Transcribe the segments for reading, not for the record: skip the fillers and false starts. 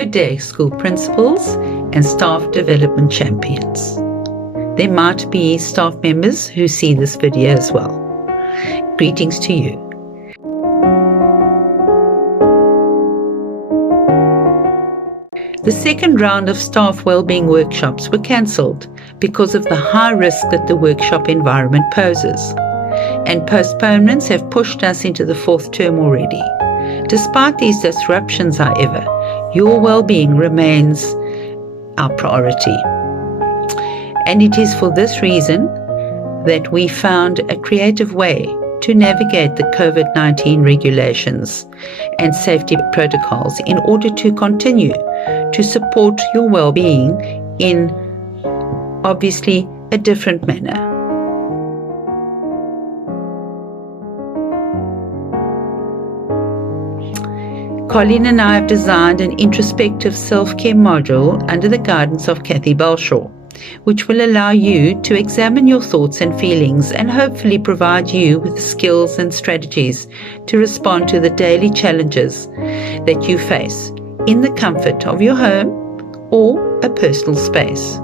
Good day, school principals and staff development champions. There might be staff members who see this video as well. Greetings to you. The second round of staff wellbeing workshops were cancelled because of the high risk that the workshop environment poses. And postponements have pushed us into the fourth term already. Despite these disruptions, however, your well-being remains our priority. And it is for this reason that we found a creative way to navigate the COVID-19 regulations and safety protocols in order to continue to support your well-being in obviously a different manner. Colleen and I have designed an introspective self-care module under the guidance of Kathy Balshaw, which will allow you to examine your thoughts and feelings and hopefully provide you with the skills and strategies to respond to the daily challenges that you face in the comfort of your home or a personal space.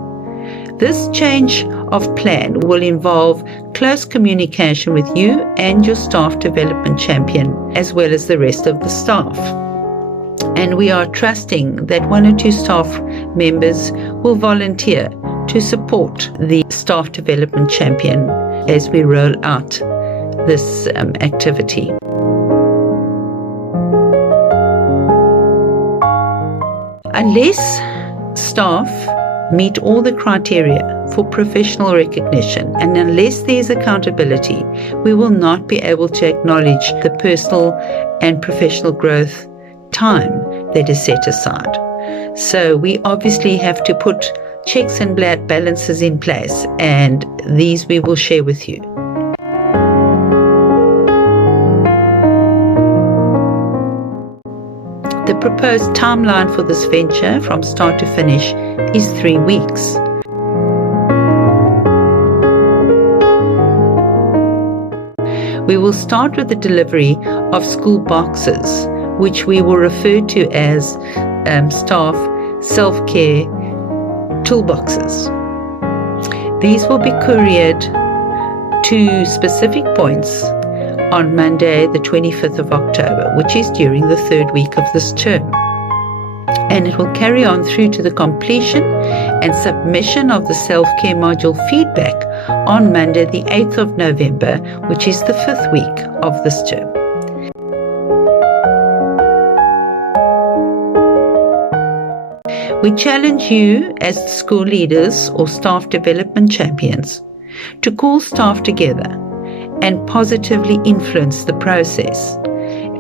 This change of plan will involve close communication with you and your staff development champion, as well as the rest of the staff. And we are trusting that one or two staff members will volunteer to support the staff development champion as we roll out this activity. Unless staff meet all the criteria for professional recognition and unless there is accountability, we will not be able to acknowledge the personal and professional growth time that is set aside. So we obviously have to put checks and balances in place, and these we will share with you. The proposed timeline for this venture from start to finish is 3 weeks. We will start with the delivery of school boxes, which we will refer to as staff self-care toolboxes. These will be couriered to specific points on Monday, the 25th of October, which is during the third week of this term. And it will carry on through to the completion and submission of the self-care module feedback on Monday, the 8th of November, which is the fifth week of this term. We challenge you as school leaders or staff development champions to call staff together and positively influence the process.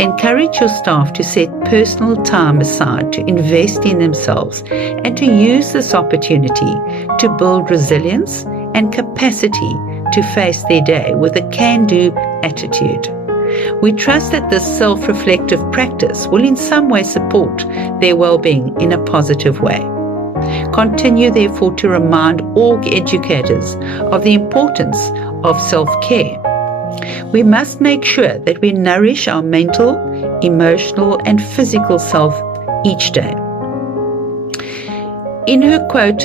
Encourage your staff to set personal time aside to invest in themselves and to use this opportunity to build resilience and capacity to face their day with a can-do attitude. We trust that this self-reflective practice will in some way support their well-being in a positive way. Continue, therefore, to remind all educators of the importance of self-care. We must make sure that we nourish our mental, emotional, and physical self each day. In her quote,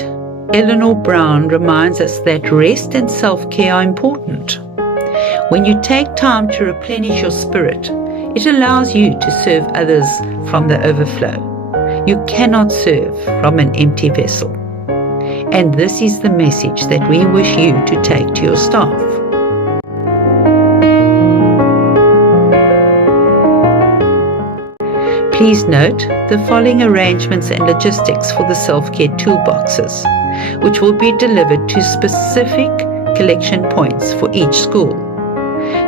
Eleanor Brown reminds us that rest and self-care are important. When you take time to replenish your spirit, it allows you to serve others from the overflow. You cannot serve from an empty vessel. And this is the message that we wish you to take to your staff. Please note the following arrangements and logistics for the self-care toolboxes, which will be delivered to specific collection points for each school.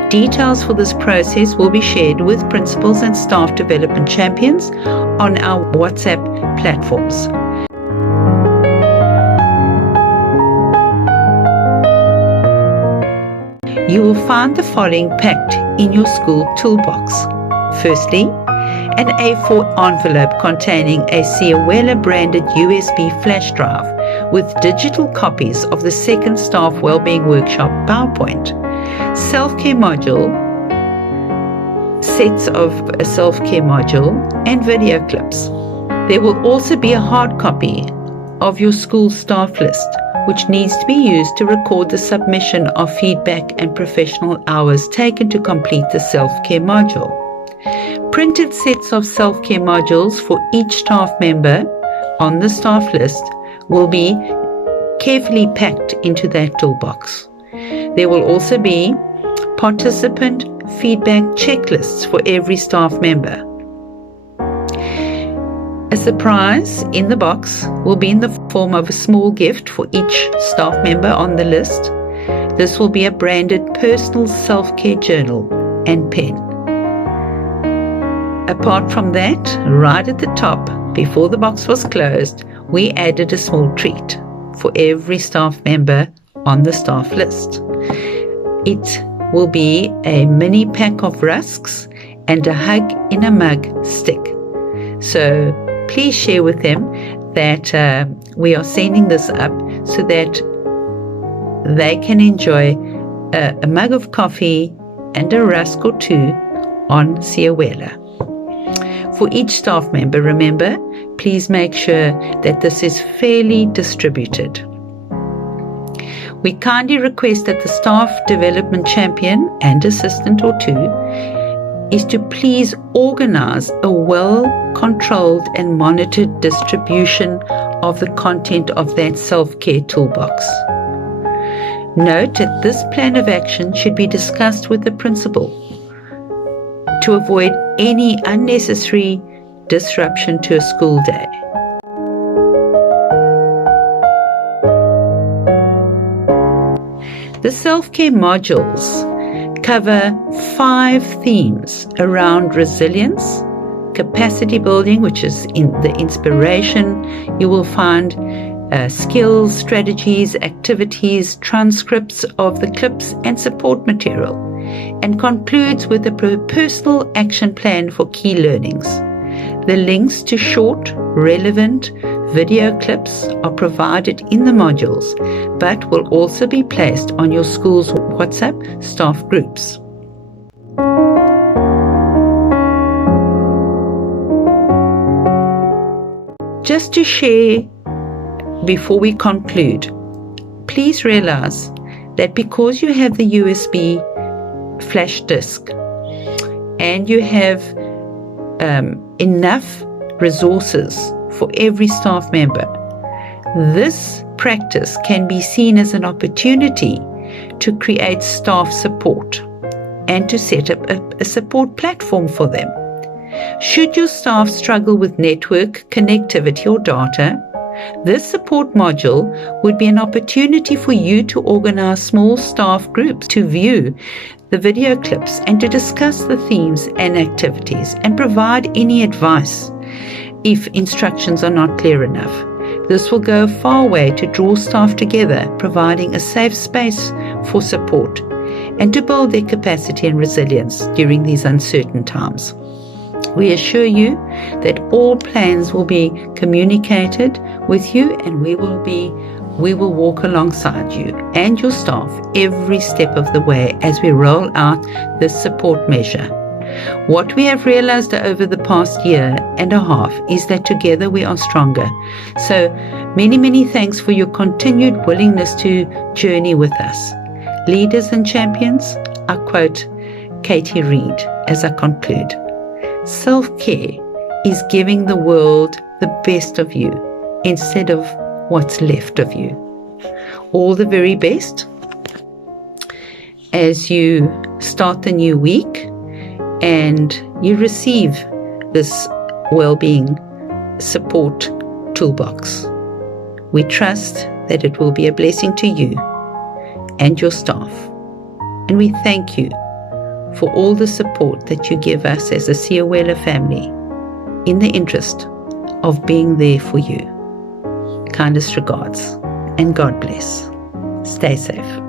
Details for this process will be shared with principals and staff development champions on our WhatsApp platforms. You will find the following packed in your school toolbox. Firstly, an A4 envelope containing a Siyawela branded USB flash drive with digital copies of the second staff wellbeing workshop PowerPoint, self-care module, sets of a self-care module, and video clips. There will also be a hard copy of your school staff list, which needs to be used to record the submission of feedback and professional hours taken to complete the self-care module. Printed sets of self-care modules for each staff member on the staff list will be carefully packed into that toolbox. There will also be participant feedback checklists for every staff member. A surprise in the box will be in the form of a small gift for each staff member on the list. This will be a branded personal self-care journal and pen. Apart from that, right at the top, before the box was closed, we added a small treat for every staff member on the staff list. It will be a mini pack of rusks and a hug in a mug stick. So please share with them that we are sending this up so that they can enjoy a mug of coffee and a rusk or two on Siyawela. For each staff member, remember, please make sure that this is fairly distributed. We kindly request that the staff development champion and assistant or two is to please organize a well-controlled and monitored distribution of the content of that self-care toolbox. Note that this plan of action should be discussed with the principal to avoid any unnecessary disruption to a school day. The self-care modules cover 5 themes around resilience, capacity building, which is in the inspiration. You will find skills, strategies, activities, transcripts of the clips and support material, and concludes with a personal action plan for key learnings. The links to short, relevant video clips are provided in the modules, but will also be placed on your school's WhatsApp staff groups. Just to share before we conclude, please realize that because you have the USB flash disk and you have enough resources for every staff member, this practice can be seen as an opportunity to create staff support and to set up a support platform for them. Should your staff struggle with network connectivity or data, this support module would be an opportunity for you to organize small staff groups to view the video clips and to discuss the themes and activities and provide any advice if instructions are not clear enough. This will go a far way to draw staff together, providing a safe space for support and to build their capacity and resilience during these uncertain times. We assure you that all plans will be communicated with you, and we will walk alongside you and your staff every step of the way as we roll out this support measure. What we have realized over the past year and a half is that together we are stronger. So many thanks for your continued willingness to journey with us. Leaders and champions, I quote Katie Reed as I conclude. Self-care is giving the world the best of you instead of what's left of you. All the very best as you start the new week and you receive this well-being support toolbox. We trust that it will be a blessing to you and your staff. And we thank you for all the support that you give us as a Siyawela family in the interest of being there for you. Kindest regards and God bless. Stay safe.